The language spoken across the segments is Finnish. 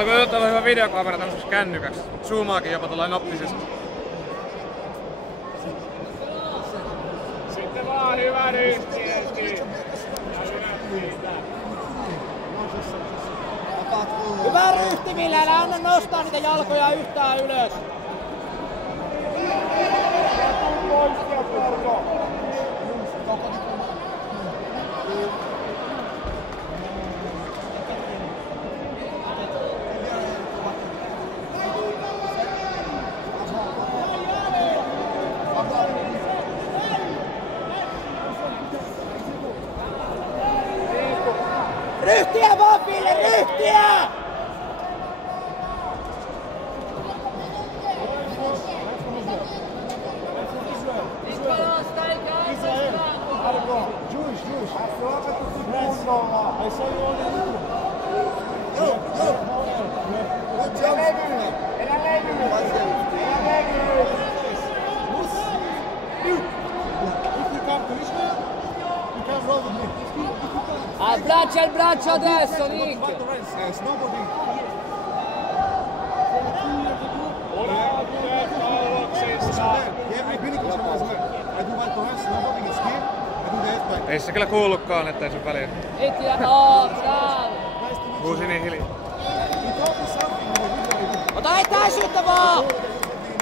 Alkoi ottaa hyvä videokamera tämmöisessä kännykäksi. Zoomaakin jopa tuollain optisesti. Sitten vaan hyvä ryhti. Hyvä ryhti, millä älä anna nostaa niitä jalkoja yhtään ylös. Ryhtiä vaan, Ville, ryhtiä! Abbraccia il braccio adesso, Nick! Ei se kyllä kuullutkaan, että ei se väliä. Huusi niin hiljaa. Ota etäisyyttä vaan!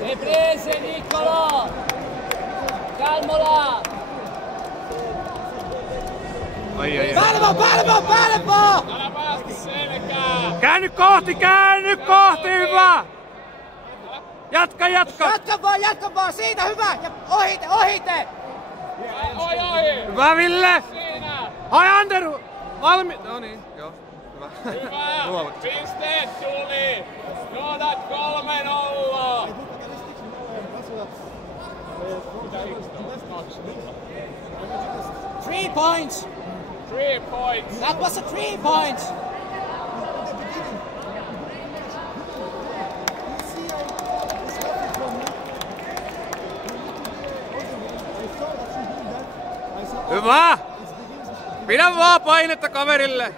E prese, Niccolo! Calmola! Ai. Päälle vaan! Älä päästä selkää! Käänny kohti, hyvä! Jatka! Jatka vaan, siitä hyvä! Ja ohite! Ohi! Hyvä, Ville! Siinä! Hai Anderu! Valmi... No niin, joo. Hyvä. Hyvä! Pisteet tuli! Johdat 3-0! 3 points! 3 points! That was a 3 points! Hyvä! Pidä vaan painetta kaverille!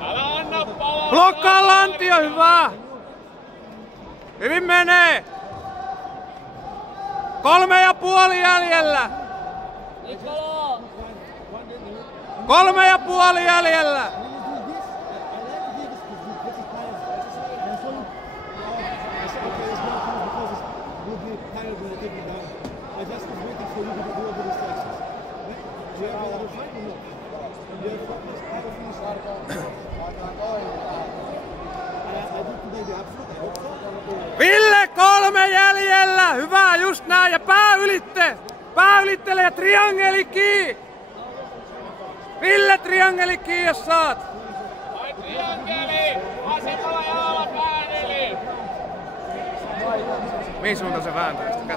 Älä anna palaa! Blokkaa lantio, hyvä! Hyvin menee! 3,5 jäljellä! 3,5 jäljellä! Ville, 3 jäljellä! Hyvä, just näin! Ja pää ylitte! Pää ylittele ja triangeli kiinni! Ville, triangeli kiinni, jos saat! Vai triangeli! Vasemmalla jalalla pään yli! Mihin suuntaan se vääntää sitä?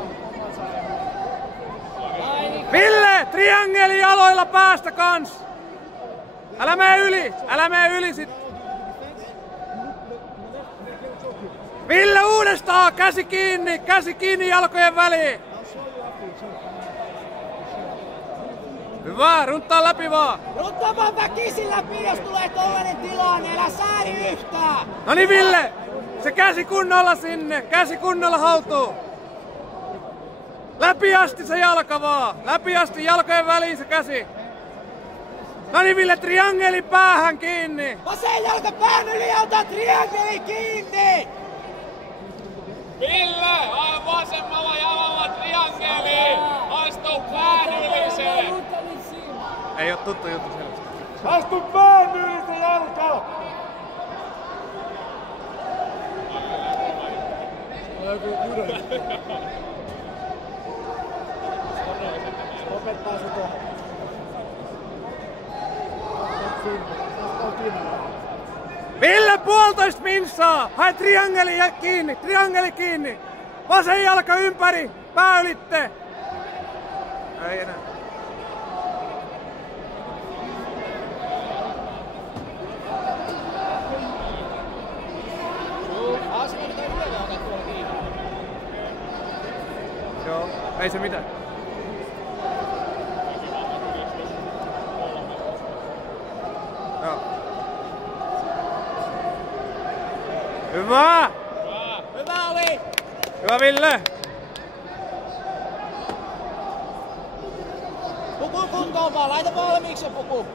Ville, triangeli jaloilla päästä kans! Älä mene yli sit! Ville, uudestaan! Käsi kiinni jalkojen väliin! Hyvä, runttaa läpi vaan! Runtaa vaan väkisin läpi, jos tulee tollanen tilanne, älä sääri yhtään! Noniin Ville! Se käsi kunnolla sinne! Käsi kunnolla haltuun! Läpi asti se jalka vaan! Läpi asti jalkojen väliin se käsi! Noniin Ville, triangeli päähän kiinni! Vasen jalka pään yli ja ota triangeli kiinni! Ville, aivan vasemmalla jalalla triangeli! Astu pään yli se! Ei oo tuttu juttu selvästi. Astu pään yli se jalka! Lopettaa se tuohon. Ville, 1,5 minsaa! Hae triangeli kiinni! Vasen jalka ympäri, pää ylitte! Ei enää. Joo, ei se mitään. Hyvä! Hyvä oli! Hyvä Ville! Puku kuntoon vaan, laita valmiiksi se puku.